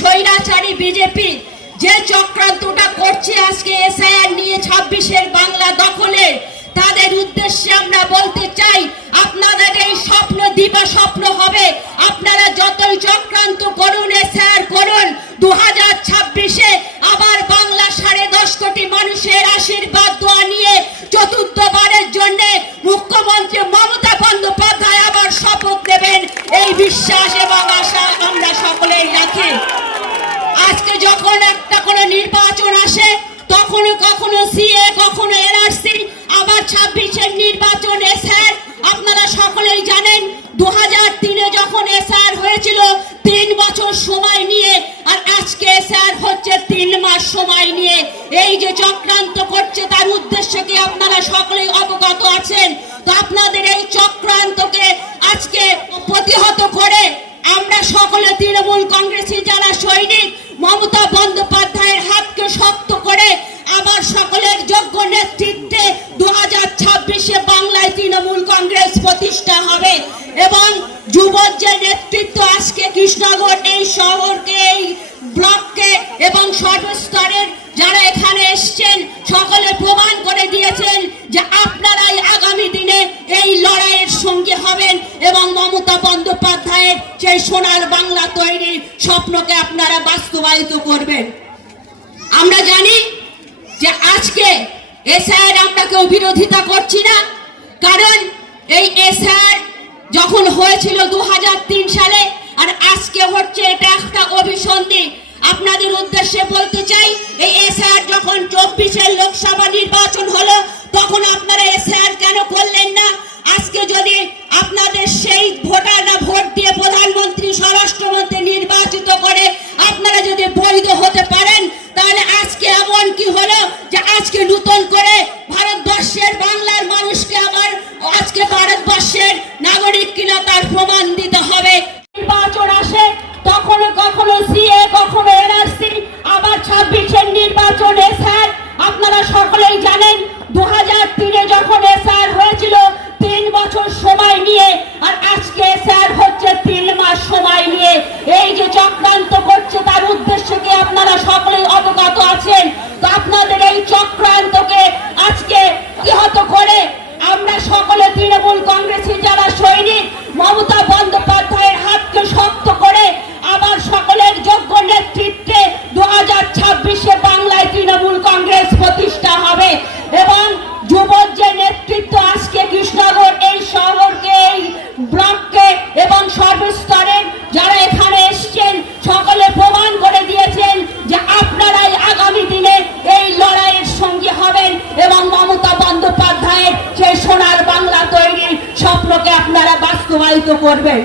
স্বৈরাচারী বিজেপি যে চক্রান্তটা করছে আজকে এসআইআর নিয়ে ছাব্বিশের বাংলা দখলে, তাদের উদ্দেশ্যে আমরা বলতে চাই, আপনাদের এই স্বপ্ন দিবা স্বপ্ন হবে। আপনারা যতই চক্রান্ত করুন এসআইআর করুন দু হাজার ছাব্বিশে আবার বাংলা সাড়ে দশ কোটি মানুষের আশীর্বাদ, দোয়া নিয়ে চতুর্থবারের জন্য মুখ্যমন্ত্রী মমতা বন্দ্যোপাধ্যায় আবার শপথ নেবেন। এই বিশ্বাস এবং আশা আমরা সকলেই রাখি। আজকে যখন একটা কোনো নির্বাচন আসে, তখনও কখনো সিএ, কখনো এনআরসি আবার ছাব্বিশের নির্বাচন এসআর। আপনারা সকলেই জানেন দু হাজার তিনে যখন এসআর হয়েছিল, তিন বছর সময় নিয়ে, আর আজকে এসআর হচ্ছে তিন মাস সময় নিয়ে। এই যে চক্রান্ত করছে, তার উদ্দেশ্য কি আপনারা সকলেই অবগত আছেন? তো আপনাদের এই চক্রান্তকে আজকে প্রতিহত করে আমরা সকলে তৃণমূল কংগ্রেসী ছাব্বিশে বাংলায় তৃণমূল কংগ্রেস প্রতিষ্ঠা হবে এবং যুবর যে নেতৃত্ব আজকে কৃষ্ণনগর এই শহরকে, এই ব্লককে এবং সর্বস্তরের যারা এখানে এসছেন, সকলে প্রমাণ করে দিয়েছেন যে আপনারাই আগামী দিনে এই লড়াইয়ের সঙ্গে হবেন এবং মমতা বন্দ্যোপাধ্যায়ের সেই সোনার বাংলা তৈরির স্বপ্নকে আপনারা বাস্তবায়িত করবেন। আমরা জানি যে আজকে এসআর আমরা কেউ বিরোধিতা করছি না। কারণ এই এসআর যখন হয়েছিল দু সালে, আর আজকে হচ্ছে এটা একটা অভিসন্ধি। আপনাদের উদ্দেশ্যে বলতে চাই, এই এসআর যখন চব্বিশের লোকসভা নির্বাচন হলো, তখন আপনারা এসআর কেন করলেন না? আজকে যদি আপনাদের সেই ভোটাররা ভোট দিয়ে প্রধানমন্ত্রী, স্বরাষ্ট্রমন্ত্রী নির্বাচিত করে আপনারা যদি বৈধ হতে পারেন, তাহলে আজকে এমন কি হলো যে আজকে নতুন করে ভারতবর্ষের নাগরিক কিনা তার প্রমাণ দিতে হবে। নির্বাচন আসে, কখনো কখনো সিএ, কখনো এনআরসি, আবার ছাব্বিশের নির্বাচন এসআর। আপনারা সকলেই জানেন দু হাজার তিনে যখন এসআর হয়েছিল, তিন বছর সময় নিয়ে, আর আজকে এসআর হচ্ছে তিন মাস সময় নিয়ে। এই যে চক্রান্ত করছে, তার উদ্দেশ্য কি আপনারা সকলেই অবগত আছেন? তো আপনাদের এই চক্রান্তকে আজকে ইহত করে আমরা সকলে তৃণমূল কংগ্রেসী যারা সৈনিক, মমতা বন্দ্যোপাধ্যায়ের হাতকে শক্ত করে আবার সকলের যোগ্য নেতৃত্বে দু হাজার ছাব্বিশে বাংলায় তৃণমূল কংগ্রেস প্রতিষ্ঠা হবে এবং যুবর যে নেতৃত্ব আজকে কৃষ্ণনগর এই শহরকে, এই ব্লককে এবং সর্বস্তরের আপনারা বাস্তবায়িত করবেন।